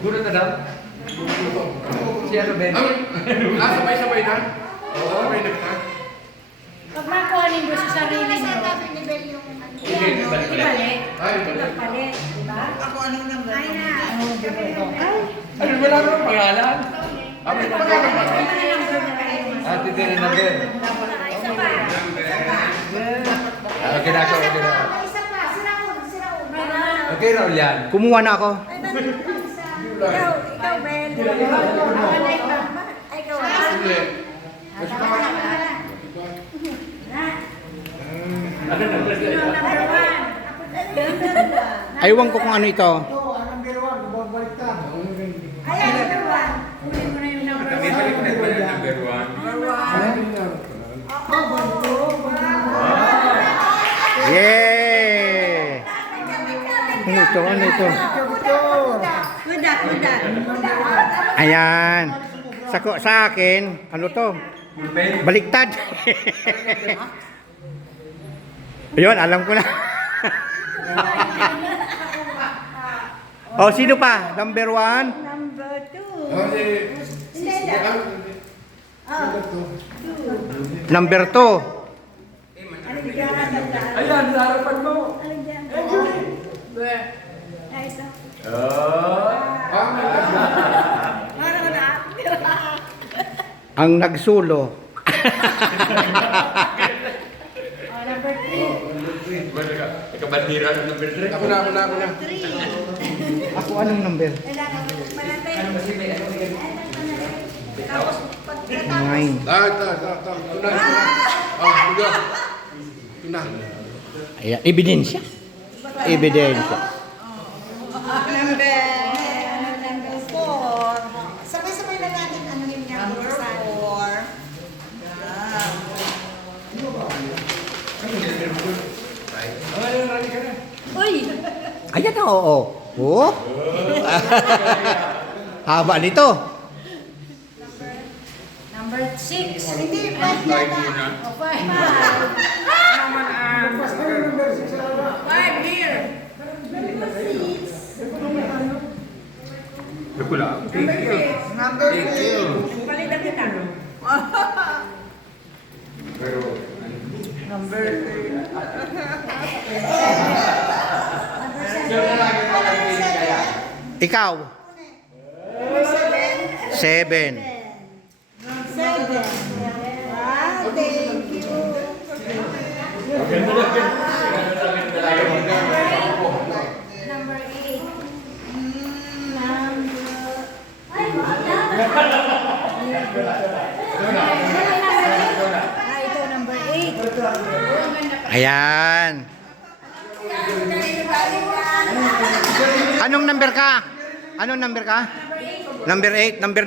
Guna na daw? Siya na, Ben. Sabay-sabay na? Sabay na ka? Pag makuhanin mo sa sarili mo, ibalik. Ibalik, diba? Ako anong number? Ay na. Ano wala naman pangalan? Abi pa Ano na number na kayo? Ate din na Ben. Isa pa. Okay na ako, okay na ako. Isa pa. Sira. Okay na yan. Kumuha na ako. Ikaw, Ben. Ay, ikaw. Ano na? Sino ang number one? Aywan ko kung ano ito. Ayan, number one. Kunin mo na yung number May one. balik na ba yung number one? Yay! Ano ito? Ano ito? Kuda. Ayan. Sa akin, ano to? Pulpen? Baliktad. Ayun, alam ko na. Oh, sino pa? Number 1? Number two. Number 2. Ayan, sa harapan mo. Ang nagsulo. Number three. Ikabandira ng number 3. Ako na. Ako anong number? 9. Tuna. Tuna. Ayan, ebidensya. Ebidensya. Number 4. Sabay-sabay na natin ano yung number 4. Uy! Ayan na, oo. Oh. Haba nito. Number six. Hindi, 5 yata. Oh, five. Five here. Nakula. Number 3. Palitan kita. Pero, Number 3. Ikaw. Number 7. 7. 7. Wow, thank you. Number eight. Ito number eight. Ayan. Anong number ka? Anong number ka? Number 8, number